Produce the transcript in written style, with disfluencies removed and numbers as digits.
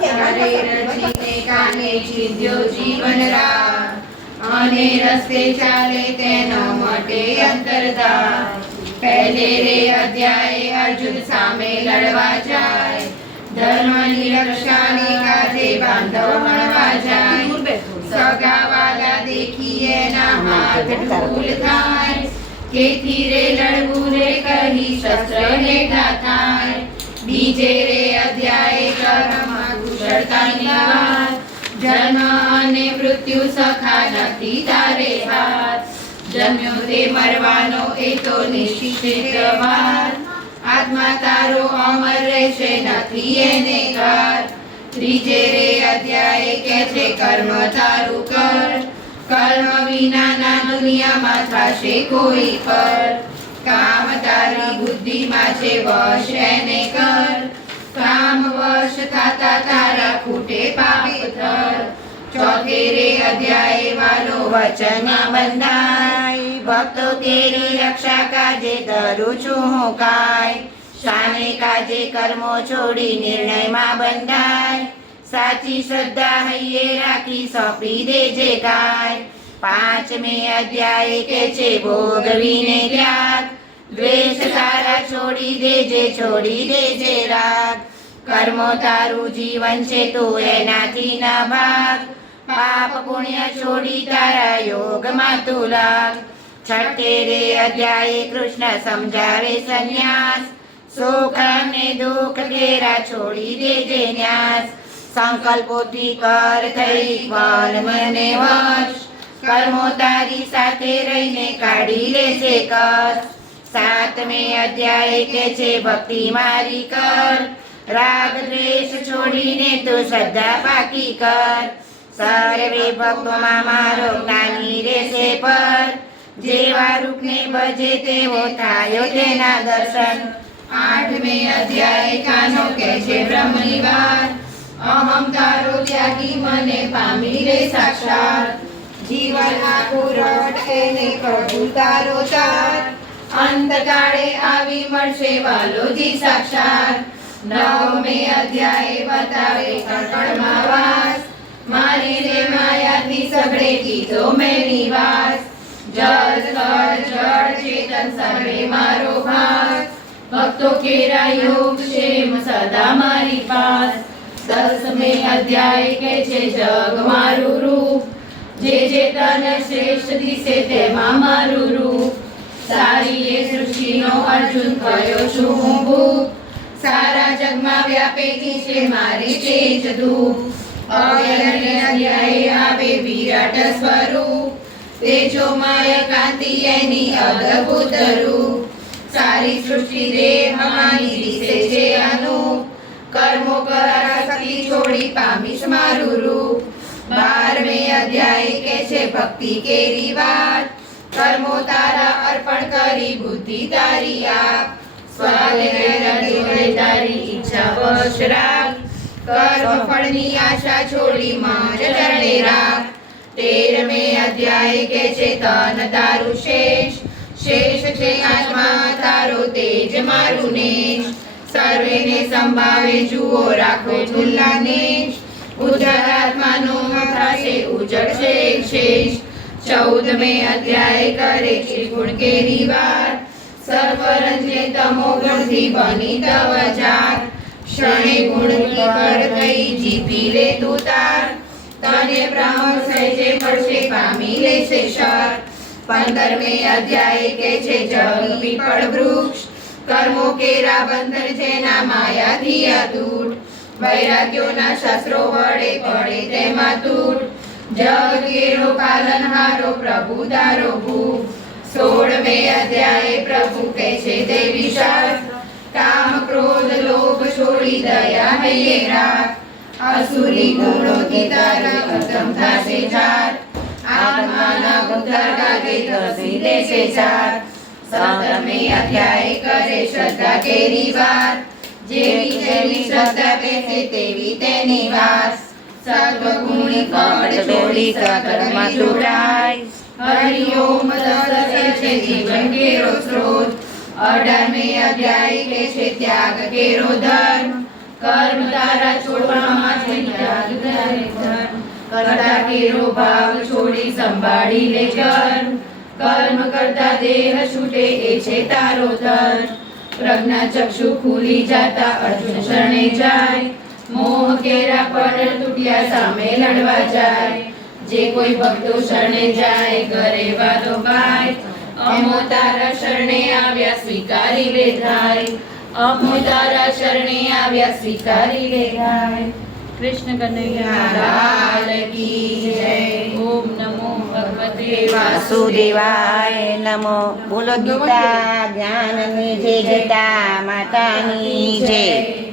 તારે રચીને કાને ચીંધ્યો જીવન રાહ અને રસ્તે ચાલે તેનો મટે અંતરદાહ પહેલે રે અધ્યાય અર્જુન સામે લડવા જાય ધર્મની રક્ષાની કાજે બાંધવ મળવા જાય સગાવાલા દેખી એના હાથ ઢૂલ થાય કેથી રે લડવું રે કહી શસ્ત્ર હેઠા થાય બીજે રે અધ્યાય કર્મમાં કુશળતાની વાત જન્મ અને મૃત્યુ સખા નથી તારે હાથ જન્મ્યો તે મરવાનો એ તો નિશ્ચિત વાત આત્મા તારો અમર રહેશે નથી એને ઘાત ત્રીજે રે અધ્યાય કે છે કર્મ તારું કર કર્મ વિનાના દુનિયામાં થશે કોઈ પર કામ તારી બુદ્ધિમાં છે વશ એને કર કામ વશ થતા તારા ખૂટે પાપ થર ચોથે રે અધ્યાય વાલો વચનમાં બંધાય ભક્તો તેરી રક્ષા કાજે ધરું છું હું કાય શાને કાજે કર્મો છોડી નિર્ણયમાં બંધાય સાચી શ્રદ્ધા હૈયે રાખી સોંપી દેજે કાય પાંચમે અધ્યાય કે છે ભોગવીને ત્યાગ દ્વેષ તારા છોડી દેજે રાગ કર્મો તારું જીવન છે તું એનાથી ના ભાગ પાપ પુણ્ય છોડી તારા યોગમાં તું લાગ છઠ્ઠે રે અધ્યાય કૃષ્ણ સમજાવે સંન્યાસ સુખ અને દુઃખ ઘેરા છોડી દેજે ન્યાસ સંકલ્પોથી કર થઈ વન મને વશ કર્મો તારી સાથે રહીને કાઢી લેશે કસ સાતમે અધ્યાય કે છે ભક્તિ મારી કર રાગ દ્વેષ છોડીને તું શ્રદ્ધા પાકી કર સર્વે ભક્તોમાં મારો જ્ઞાની રહેશે પર જેવા રૂપને ભજે તેવો થાયો તેના દર્શન આઠમે અધ્યાય કાનો કે છે બ્રહ્મની વાત અહમ તારો ત્યાગી મને પામી રે સાક્ષાત જીવન આખું રટ એને પ્રભુ તારો ચાર અંતકાળે આવી મળશે વાલોજી સાક્ષાત નવમે અધ્યાય બતાવે કળકળમાં વાસ મારી રે માયાથી સગળે કીધો મેં નિવાસ જળ સ્થળ જળ ચેતન સર્વે મારો ભાસ ભક્તો કેરા યોગ ક્ષેમ સદા મારી પાસ દસમે અધ્યાય કે છે જગ મારું રૂપ જે તને શ્રેષ્ઠ દિશે તેમાં મારું રૂપ સારી એ સૃષ્ટિનો અર્જુન કયો છું હું ભૂપ સારા જગમાં વ્યાપેલી છે મારી તેજ ધૂપ અધ્યાય આવે વિરાટ સ્વરૂપ તેજોમય કાંતિ એની અદ્ભુત રૂપ સારી સૃષ્ટિ દેહ મારી દિશે છે અનુપ કર્મો કરા શક્તિ છોડી પામીશ મારું રૂપ બારમે અધ્યાય કે છે ભક્તિ કેરી વાત કર્મો તારા અર્પણ કરી બુદ્ધિ તારી આપ સ્વલે તારી ઈચ્છા વશ રાખ કર્મ ફળની આશા છોડી માર ચરણે રાખ તેરમે અધ્યાય કે છે તન તારું શેષ છે આત્મા તારો તેજ મારું નેશ સર્વેને સંભાવે જુઓ રાખો ઝુલ્લાનેશ ઉજળ આત્માનો થશે ઉજળશે શેષ ચૌદમે અધ્યાય કરે છે ગુણ કેરી વાત સર્વરંજે તમો ગુણથી બની તવ જાત ક્ષણે ગુણ વિકળ થઈ જીતી લે તું તાર તને બ્રહ્મ સહેજે મળશે પામી લેશે શર પંદરમે અધ્યાય કે છે જગ પીપળ વૃક્ષ કર્મો કેરા બંધન જેના માયાથી અતૂટ વૈરાગ્યોના શસ્ત્રો વડે પડે તેમાં તૂટ જગ કેરો પાલનહારો પ્રભુ દારો ભૂપ 16મે અધ્યાય પ્રભુ કહે છે દેવી શાસ્ત્ર કામ ક્રોધ લોભ છોડી દયા હૈયે રાખ અસુરી ગુણોથી તારા ખતમ થશે જાત આત્માના ઉદ્ધાર લાગે ધસી દેશે જાત 17મે અધ્યાય કરે શ્રદ્ધા કેરી વાત જેવી જેવી શ્રદ્ધા બેસે તેવી તેની વાસ સર્વગુણી કળ છોડી સકળમાં જોડાય હરિ ઓમ દસે છે જીવન કેરો સ્ત્રોત 18મે અધ્યાય કે છે ત્યાગ કેરો ધર્મ કર્મ તારા છોડવામાં થઈ ત્યાગ ધરે ધર્મ. કરતા કેરો ભાવ છોડી સંભાળી લે કર્મ. કર્મ કરતા દેહ છૂટે એ છે તારો ધર્મ. પ્રજ્ઞા ચક્ષુ ખુલી જાતા અર્જુન શરણે જાય. મોહ કેરા પર તૂટ્યા સામે લડવા જાય. જે કોઈ ભક્તો શરણે જાય કરે વાદો બાય. અમો તારા શરણે આવ્યા સ્વીકારી લે ધાય. અમો તારા શરણે આવ્યા સ્વીકારી લે ધાય. કૃષ્ણ કનૈયા લાલ કી જય. ઓમ નમો ભગવતે વાસુદેવાય નમો. બોલો ગીતા જ્ઞાનની જય, ગીતા માતાની જય.